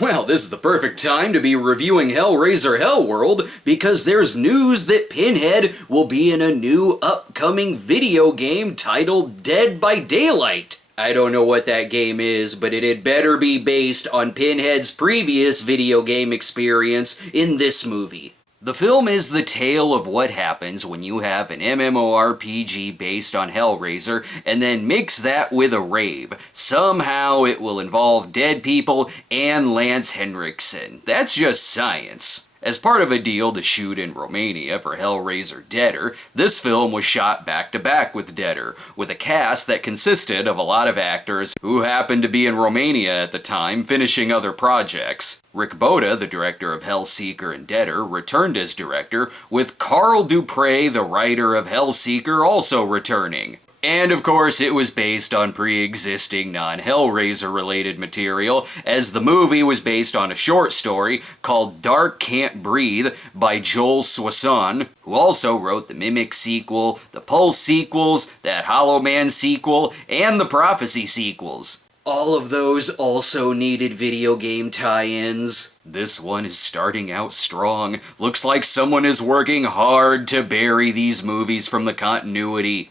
Well, this is the perfect time to be reviewing Hellraiser Hellworld because there's news that Pinhead will be in a new upcoming video game titled Dead by Daylight. I don't know what that game is, but it had better be based on Pinhead's previous video game experience in this movie. The film is the tale of what happens when you have an MMORPG based on Hellraiser and then mix that with a rave. Somehow it will involve dead people and Lance Henriksen. That's just science. As part of a deal to shoot in Romania for Hellraiser Deader, this film was shot back-to-back with Deader, with a cast that consisted of a lot of actors who happened to be in Romania at the time finishing other projects. Rick Boda, the director of Hellseeker and Deader, returned as director, with Carl Dupre, the writer of Hellseeker, also returning. And of course, it was based on pre-existing non-Hellraiser related material, as the movie was based on a short story called Dark Can't Breathe by Joel Soisson, who also wrote the Mimic sequel, the Pulse sequels, that Hollow Man sequel, and the Prophecy sequels. All of those also needed video game tie-ins. This one is starting out strong. Looks like someone is working hard to bury these movies from the continuity.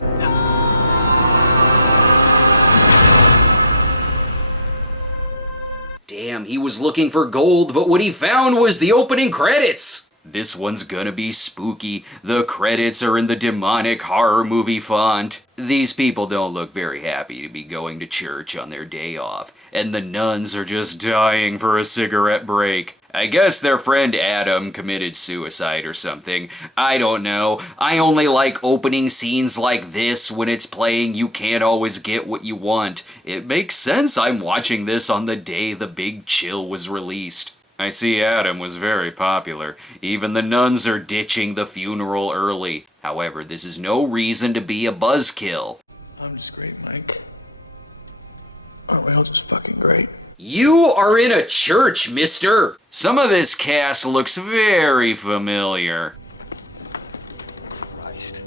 Damn, he was looking for gold, but what he found was the opening credits! This one's gonna be spooky. The credits are in the demonic horror movie font. These people don't look very happy to be going to church on their day off, and the nuns are just dying for a cigarette break. I guess their friend Adam committed suicide or something. I don't know. I only like opening scenes like this when it's playing You Can't Always Get What You Want. It makes sense I'm watching this on the day The Big Chill was released. I see Adam was very popular. Even the nuns are ditching the funeral early. However, this is no reason to be a buzzkill. I'm just great, Mike. Aren't we all just fucking great? You are in a church, mister! Some of this cast looks very familiar. Christ.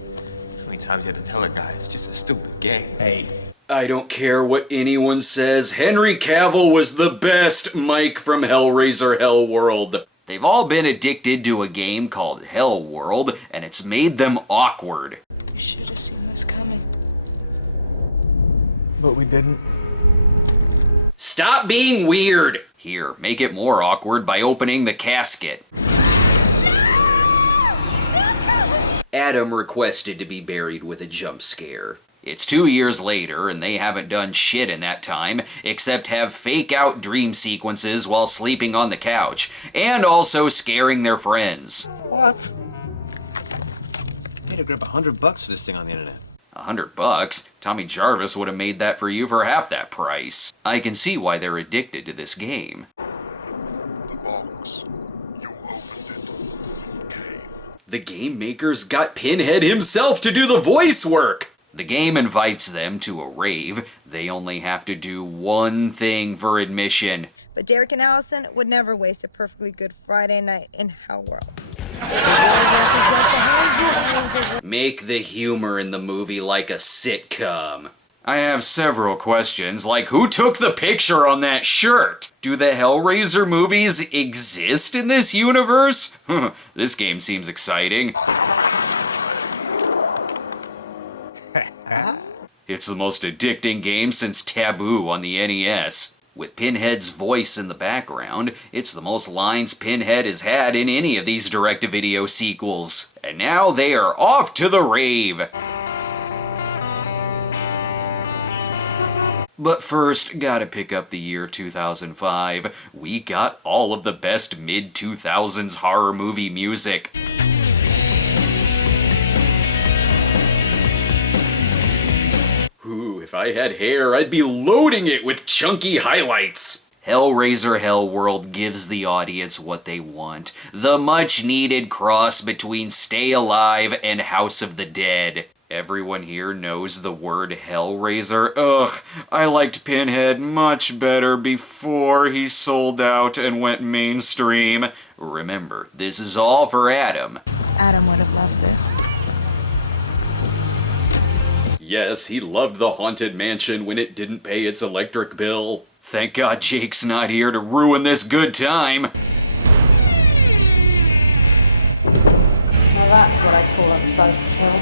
How many times you had to tell a guy it's just a stupid game? Hey. I don't care what anyone says, Henry Cavill was the best Mike from Hellraiser Hellworld. They've all been addicted to a game called Hellworld, and it's made them awkward. We should have seen this coming. But we didn't. Stop being weird! Here, make it more awkward by opening the casket. Adam requested to be buried with a jump scare. It's 2 years later, and they haven't done shit in that time, except have fake-out dream sequences while sleeping on the couch, and also scaring their friends. What? I paid a grip $100 for this thing on the internet. $100? Tommy Jarvis would have made that for you for half that price. I can see why they're addicted to this game. The box. You opened it. Game. The game makers got Pinhead himself to do the voice work! The game invites them to a rave. They only have to do one thing for admission. But Derek and Allison would never waste a perfectly good Friday night in Hellworld. Make the humor in the movie like a sitcom. I have several questions, like who took the picture on that shirt? Do the Hellraiser movies exist in this universe? This game seems exciting. It's the most addicting game since Taboo on the NES. With Pinhead's voice in the background, it's the most lines Pinhead has had in any of these direct-to-video sequels. And now they are off to the rave! But first, gotta pick up the year 2005. We got all of the best mid-2000s horror movie music. Ooh, if I had hair, I'd be loading it with chunky highlights. Hellraiser Hellworld gives the audience what they want. The much-needed cross between Stay Alive and House of the Dead. Everyone here knows the word Hellraiser. Ugh, I liked Pinhead much better before he sold out and went mainstream. Remember, this is all for Adam. Adam would have loved this. Yes, he loved the Haunted Mansion when it didn't pay its electric bill. Thank God Jake's not here to ruin this good time. Now that's what I call a buzzkill.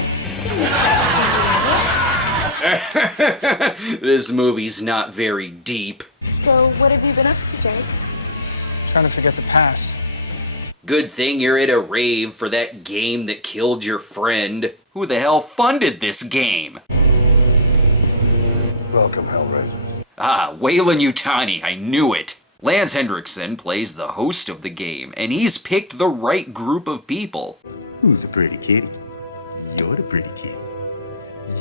This movie's not very deep. So, what have you been up to, Jake? Trying to forget the past. Good thing you're at a rave for that game that killed your friend. Who the hell funded this game? Welcome, Hellraiser. Ah, Weyland-Yutani, I knew it. Lance Henriksen plays the host of the game, and he's picked the right group of people. Who's the pretty kitty? You're the pretty kitty.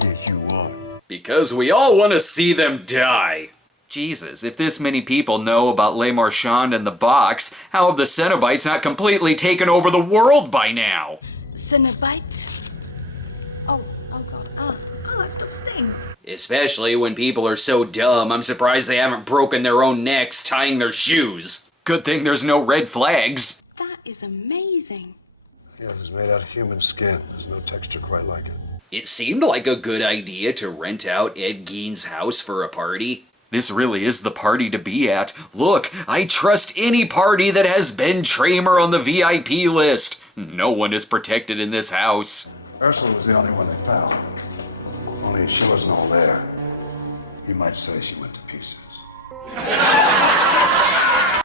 Yes, you are. Because we all want to see them die. Jesus, if this many people know about Le Marchand and the box, how have the Cenobites not completely taken over the world by now? Cenobite? Oh god. Oh, that stuff stings. Especially when people are so dumb, I'm surprised they haven't broken their own necks tying their shoes. Good thing there's no red flags. That is amazing. Yeah, this is made out of human skin. There's no texture quite like it. It seemed like a good idea to rent out Ed Gein's house for a party. This really is the party to be at. Look, I trust any party that has Ben Tramer on the VIP list. No one is protected in this house. Ursula was the only one they found. Only she wasn't all there. You might say she went to pieces.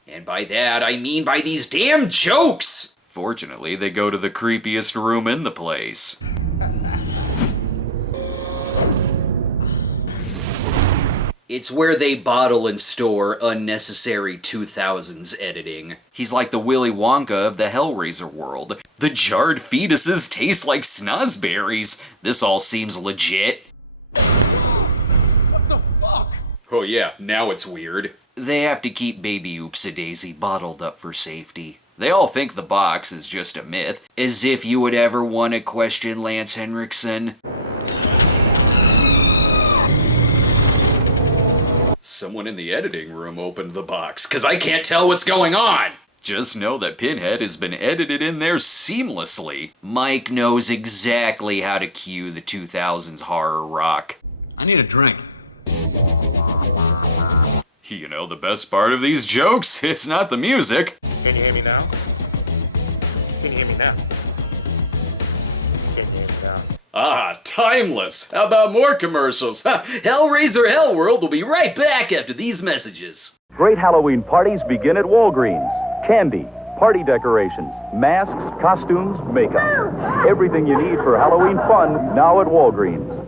And by that, I mean by these damn jokes! Fortunately, they go to the creepiest room in the place. It's where they bottle and store unnecessary 2000s editing. He's like the Willy Wonka of the Hellraiser world. The jarred fetuses taste like snozberries. This all seems legit. What the fuck? Oh yeah, now it's weird. They have to keep baby Oopsie-Daisy bottled up for safety. They all think the box is just a myth, as if you would ever want to question Lance Henriksen. Someone in the editing room opened the box, cause I can't tell what's going on! Just know that Pinhead has been edited in there seamlessly. Mike knows exactly how to cue the 2000s horror rock. I need a drink. You know the best part of these jokes? It's not the music. Can you hear me now? Can you hear me now? Can you hear me now? Ah, timeless. How about more commercials? Hellraiser Hellworld will be right back after these messages. Great Halloween parties begin at Walgreens. Candy, party decorations, masks, costumes, makeup. Everything you need for Halloween fun now at Walgreens.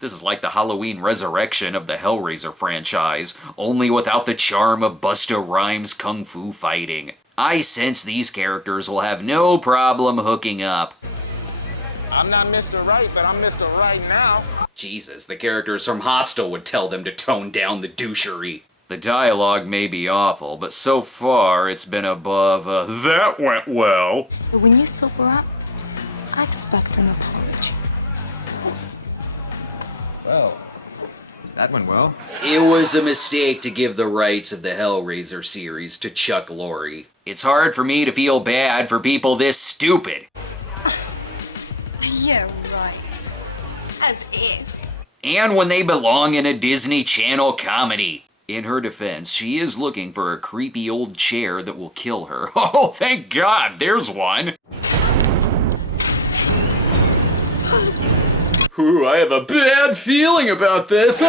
This is like the Halloween resurrection of the Hellraiser franchise, only without the charm of Busta Rhymes kung fu fighting. I sense these characters will have no problem hooking up. I'm not Mr. Right, but I'm Mr. Right now. Jesus, the characters from Hostel would tell them to tone down the douchery. The dialogue may be awful, but so far it's been above that went well. But when you sober up, I expect an apology. Well, that went well. It was a mistake to give the rights of the Hellraiser series to Chuck Lorre. It's hard for me to feel bad for people this stupid. Yeah, right. As if. And when they belong in a Disney Channel comedy. In her defense, she is looking for a creepy old chair that will kill her. Oh, thank God, there's one. Ooh, I have a bad feeling about this.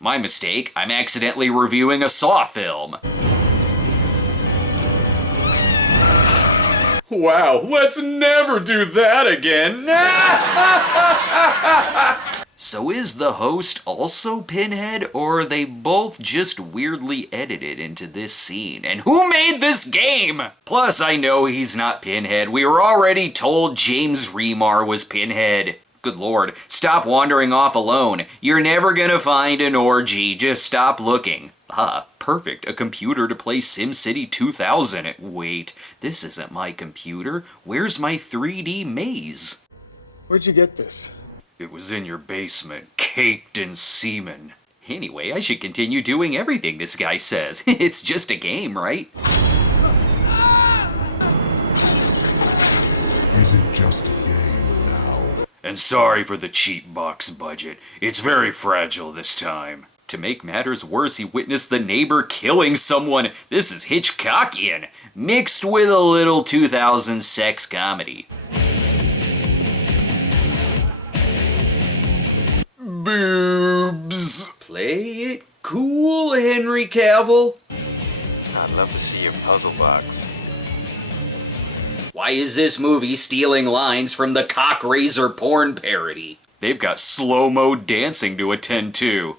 My mistake, I'm accidentally reviewing a Saw film. Wow, let's never do that again. So is the host also Pinhead, or are they both just weirdly edited into this scene? And who made this game? Plus, I know he's not Pinhead. We were already told James Remar was Pinhead. Good lord, stop wandering off alone. You're never gonna find an orgy, just stop looking. Ah, perfect, a computer to play SimCity 2000. Wait, this isn't my computer. Where's my 3D maze? Where'd you get this? It was in your basement, caked in semen. Anyway, I should continue doing everything this guy says. It's just a game, right? Is it just a game now? And sorry for the cheap box budget. It's very fragile this time. To make matters worse, he witnessed the neighbor killing someone. This is Hitchcockian, mixed with a little 2000s sex comedy. Boobs. Play it cool, Henry Cavill. I'd love to see your puzzle box. Why is this movie stealing lines from the Cockraiser porn parody? They've got slow-mo dancing to attend to.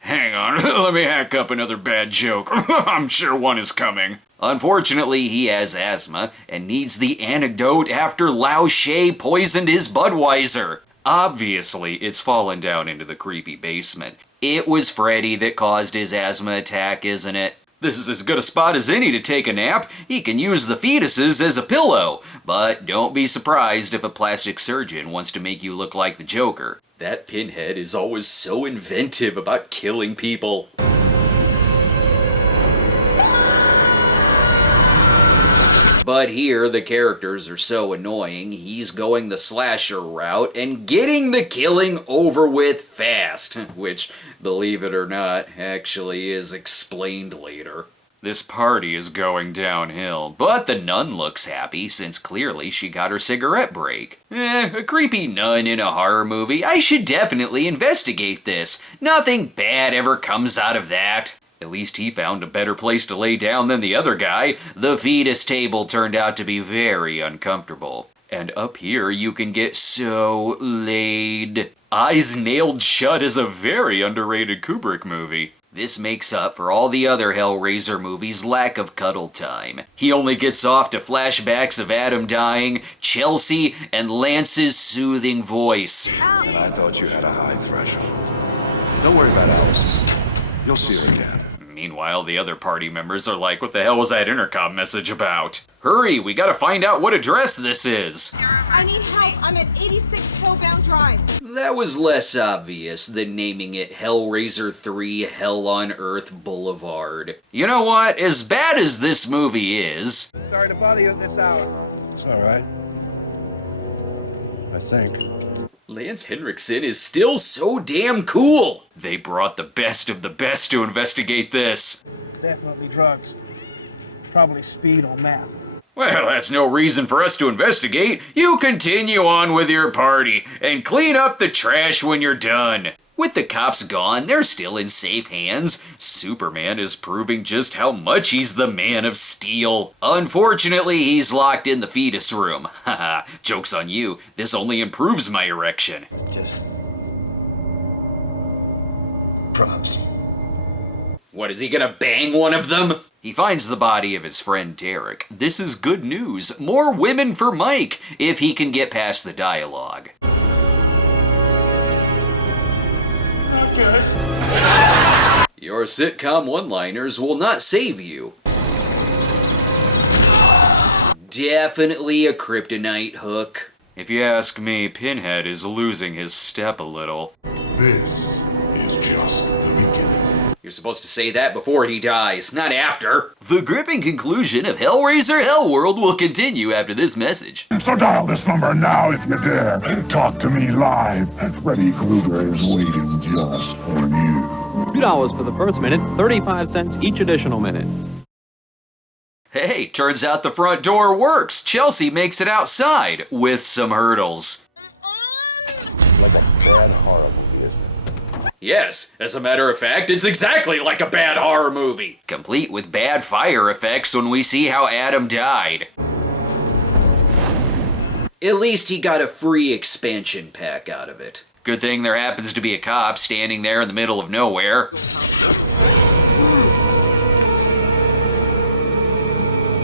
Hang on, let me hack up another bad joke. I'm sure one is coming. Unfortunately, he has asthma and needs the antidote after Lao She poisoned his Budweiser. Obviously, it's fallen down into the creepy basement. It was Freddy that caused his asthma attack, isn't it? This is as good a spot as any to take a nap. He can use the fetuses as a pillow. But don't be surprised if a plastic surgeon wants to make you look like the Joker. That Pinhead is always so inventive about killing people. But here, the characters are so annoying, he's going the slasher route and getting the killing over with fast, which, believe it or not, actually is explained later. This party is going downhill, but the nun looks happy since clearly she got her cigarette break. A creepy nun in a horror movie, I should definitely investigate this. Nothing bad ever comes out of that. At least he found a better place to lay down than the other guy. The fetus table turned out to be very uncomfortable. And up here you can get so laid. Eyes Nailed Shut is a very underrated Kubrick movie. This makes up for all the other Hellraiser movies' lack of cuddle time. He only gets off to flashbacks of Adam dying, Chelsea, and Lance's soothing voice. And I thought you had a high threshold. Don't worry about Alice. You'll see her again. Meanwhile, the other party members are like, what the hell was that intercom message about? Hurry, we gotta find out what address this is. I need help. I'm at 86 Hellbound Drive. That was less obvious than naming it Hellraiser 3 Hell on Earth Boulevard. You know what? As bad as this movie is... Sorry to bother you at this hour. It's all right. I think. Lance Henriksen is still so damn cool. They brought the best of the best to investigate this. Definitely drugs. Probably speed or meth. Well, that's no reason for us to investigate. You continue on with your party and clean up the trash when you're done. With the cops gone, they're still in safe hands. Superman is proving just how much he's the Man of Steel. Unfortunately, he's locked in the fetus room. Haha, joke's on you. This only improves my erection. Just... props. What, is he gonna bang one of them? He finds the body of his friend Derek. This is good news. More women for Mike, if he can get past the dialogue. Your sitcom one-liners will not save you. Definitely a kryptonite hook. If you ask me, Pinhead is losing his step a little. This is just the beginning. You're supposed to say that before he dies, not after. The gripping conclusion of Hellraiser Hellworld will continue after this message. So dial this number now if you dare. Talk to me live. Freddy Krueger is waiting just for you. $2 for the first minute, 35 cents each additional minute. Hey, turns out the front door works. Chelsea makes it outside with some hurdles. Like a bad horror movie, isn't it? Yes, as a matter of fact, it's exactly like a bad horror movie. Complete with bad fire effects when we see how Adam died. At least he got a free expansion pack out of it. Good thing there happens to be a cop standing there in the middle of nowhere. I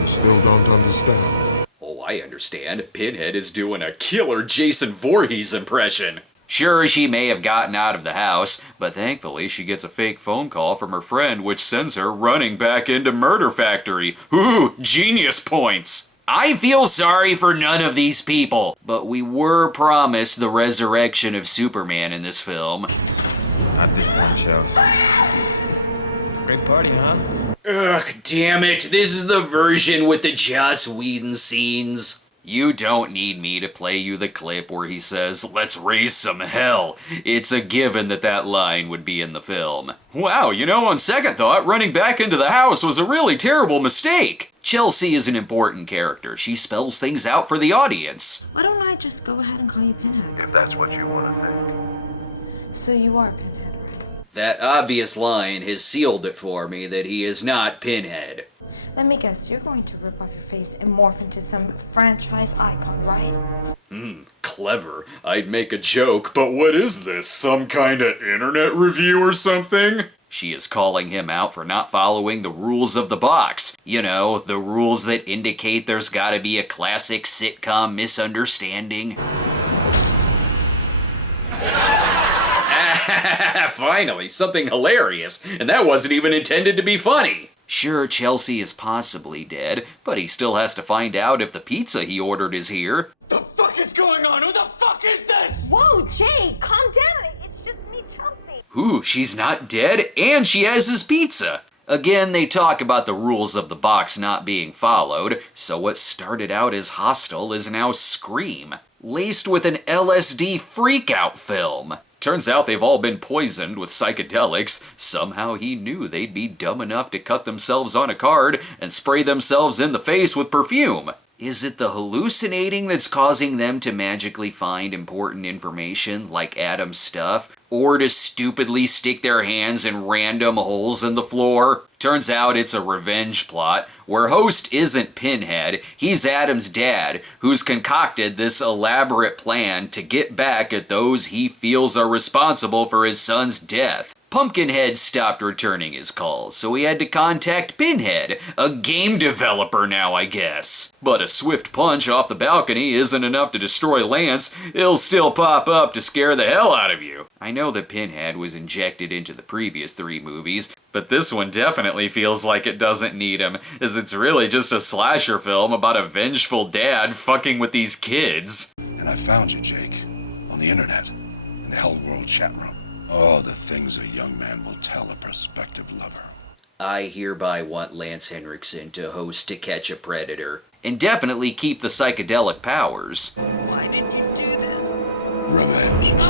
still don't understand. Oh, I understand. Pinhead is doing a killer Jason Voorhees impression. Sure, she may have gotten out of the house, but thankfully she gets a fake phone call from her friend which sends her running back into Murder Factory. Ooh, genius points! I feel sorry for none of these people, but we were promised the resurrection of Superman in this film. Not this time, Chelsea. Great party, huh? Ugh, damn it, this is the version with the Joss Whedon scenes. You don't need me to play you the clip where he says, "Let's raise some hell." It's a given that that line would be in the film. Wow, on second thought, running back into the house was a really terrible mistake. Chelsea is an important character. She spells things out for the audience. Why don't I just go ahead and call you Pinhead? If that's what you want to think. So you are Pinhead, right? That obvious line has sealed it for me that he is not Pinhead. Let me guess, you're going to rip off your face and morph into some franchise icon, right? Clever. I'd make a joke, but what is this? Some kind of internet review or something? She is calling him out for not following the rules of the box. The rules that indicate there's gotta be a classic sitcom misunderstanding. Finally, something hilarious, and that wasn't even intended to be funny. Sure, Chelsea is possibly dead, but he still has to find out if the pizza he ordered is here. The fuck is going on? Who the fuck is this? Whoa, Jay, calm down. It's just me, Chelsea. Ooh, she's not dead, and she has his pizza. Again, they talk about the rules of the box not being followed, so what started out as Hostel is now Scream, laced with an LSD freakout film. Turns out they've all been poisoned with psychedelics. Somehow he knew they'd be dumb enough to cut themselves on a card and spray themselves in the face with perfume. Is it the hallucinating that's causing them to magically find important information, like Adam's stuff? Or to stupidly stick their hands in random holes in the floor? Turns out it's a revenge plot, where host isn't Pinhead, he's Adam's dad, who's concocted this elaborate plan to get back at those he feels are responsible for his son's death. Pumpkinhead stopped returning his calls, so he had to contact Pinhead, a game developer now, I guess. But a swift punch off the balcony isn't enough to destroy Lance. He'll still pop up to scare the hell out of you. I know that Pinhead was injected into the previous 3 movies, but this one definitely feels like it doesn't need him, as it's really just a slasher film about a vengeful dad fucking with these kids. And I found you, Jake, on the internet, in the Hellworld chat room. Oh, the things a young man will tell a prospective lover. I hereby want Lance Henriksen to host To Catch a Predator, and definitely keep the psychedelic powers. Why did you do this? Revenge.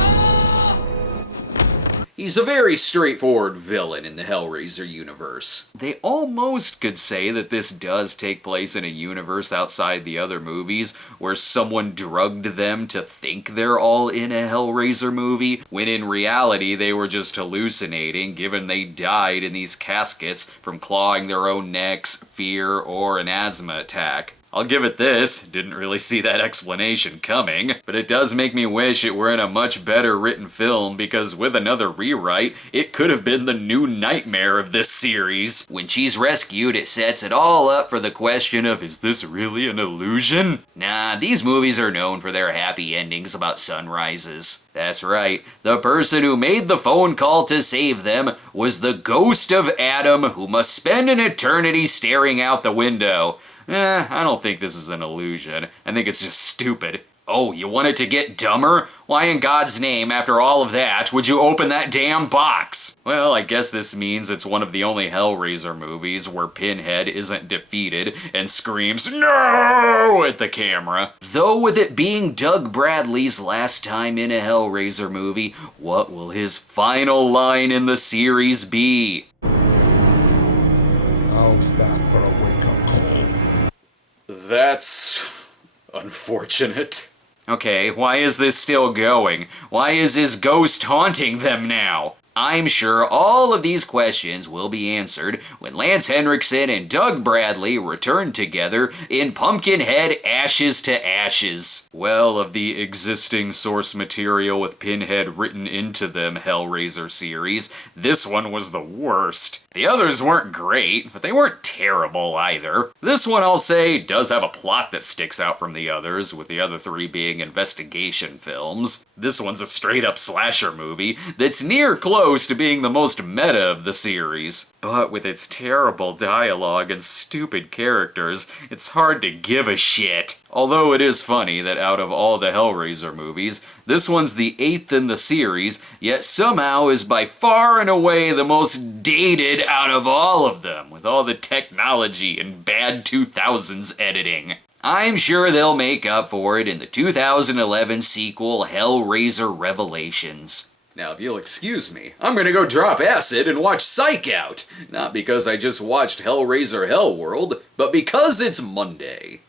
He's a very straightforward villain in the Hellraiser universe. They almost could say that this does take place in a universe outside the other movies, where someone drugged them to think they're all in a Hellraiser movie, when in reality they were just hallucinating, given they died in these caskets from clawing their own necks, fear, or an asthma attack. I'll give it this, didn't really see that explanation coming, but it does make me wish it were in a much better written film, because with another rewrite, it could have been the new nightmare of this series. When she's rescued, it sets it all up for the question of, is this really an illusion? Nah, these movies are known for their happy endings about sunrises. That's right, the person who made the phone call to save them was the ghost of Adam, who must spend an eternity staring out the window. I don't think this is an illusion. I think it's just stupid. Oh, you want it to get dumber? Why in God's name, after all of that, would you open that damn box? Well, I guess this means it's one of the only Hellraiser movies where Pinhead isn't defeated and screams "No!" at the camera. Though with it being Doug Bradley's last time in a Hellraiser movie, what will his final line in the series be? How's that for a wake-up call? That's unfortunate. Okay, why is this still going? Why is his ghost haunting them now? I'm sure all of these questions will be answered when Lance Henriksen and Doug Bradley return together in Pumpkinhead Ashes to Ashes. Well, of the existing source material with Pinhead written into them Hellraiser series, this one was the worst. The others weren't great, but they weren't terrible either. This one, I'll say, does have a plot that sticks out from the others, with the other 3 being investigation films. This one's a straight-up slasher movie that's near close to being the most meta of the series. But with its terrible dialogue and stupid characters, it's hard to give a shit. Although it is funny that out of all the Hellraiser movies, this one's the 8th in the series, yet somehow is by far and away the most dated out of all of them, with all the technology and bad 2000s editing. I'm sure they'll make up for it in the 2011 sequel Hellraiser Revelations. Now, if you'll excuse me, I'm gonna go drop acid and watch Psych Out. Not because I just watched Hellraiser Hellworld, but because it's Monday.